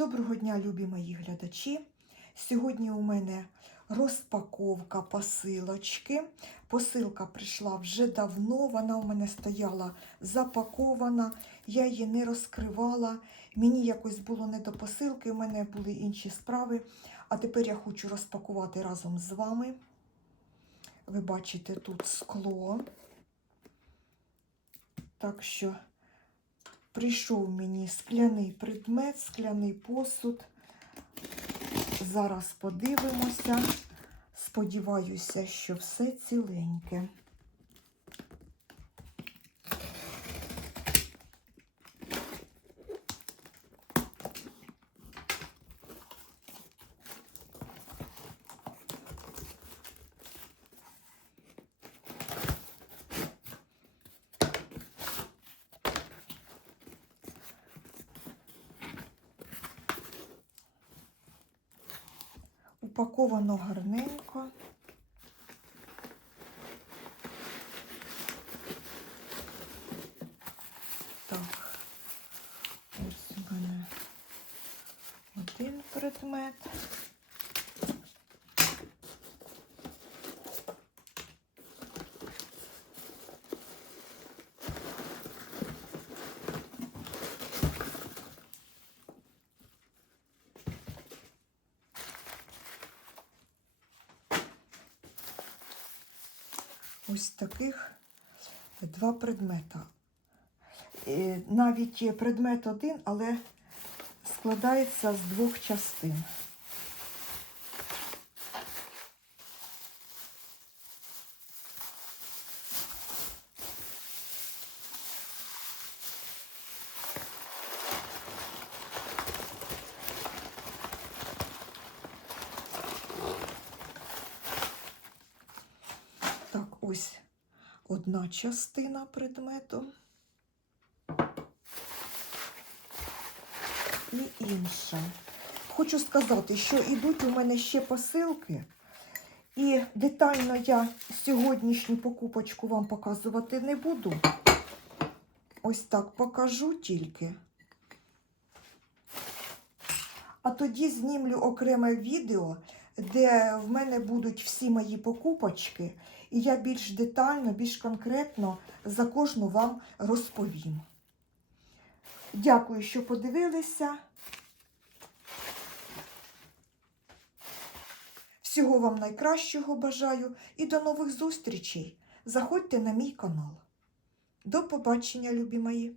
Доброго дня, любі мої глядачі. Сьогодні у мене розпаковка посилочки. Посилка прийшла вже давно, вона у мене стояла запакована, я її не розкривала. Мені якось було не до посилки, у мене були інші справи. А тепер я хочу розпакувати разом з вами. Ви бачите тут скло. Так що прийшов мені скляний предмет, скляний посуд. Зараз подивимося. Сподіваюся, що все ціленьке. Упаковано гарненько. Так, ось у мене один предмет. Ось таких два предмета. Е, Навіть предмет один, але складається з двох частин. Так, ось одна частина предмету. І інша. Хочу сказати, що йдуть у мене ще посилки, і детально я сьогоднішню покупочку вам показувати не буду. Ось так покажу тільки. А тоді знімлю окреме відео, де в мене будуть всі мої покупочки, і я більш детально, більш конкретно за кожну вам розповім. Дякую, що подивилися. Всього вам найкращого бажаю і до нових зустрічей. Заходьте на мій канал. До побачення, любі мої!